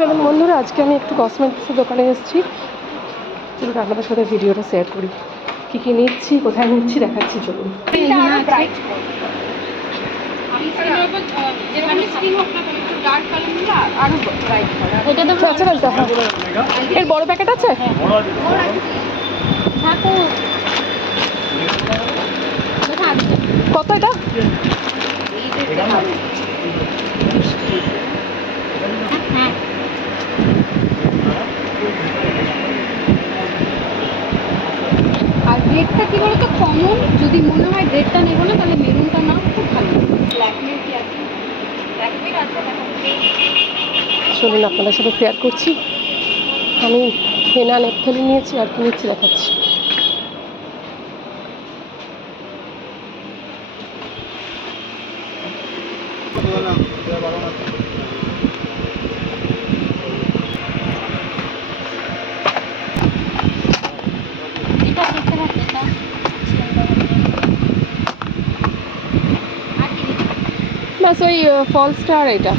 চলুন বন্ধুরা, আজকে আমি একটু কসমেটিক্সের দোকানে এসেছি। চলুন আপনাদের সাথে ভিডিওটা শেয়ার করি, কী কী নিচ্ছি, কোথায় নিচ্ছি দেখাচ্ছি। চলুন। এর বড় প্যাকেট আছে? কত এটা? আর রেডটা কি বলতো, কমন যদি মনে হয় রেডটা নেবো না তাহলে মেরুনটা নাও, খুব ভালো। ব্ল্যাকমের কি আছে? ব্ল্যাকমের আছে। চলুন আপনাদের সাথে শেয়ার করছি। আমি হেনা নেপথেলি নিয়েছি, আর কি নিচ্ছি দেখাচ্ছি। বাস ওই ফলসটা আর এটা।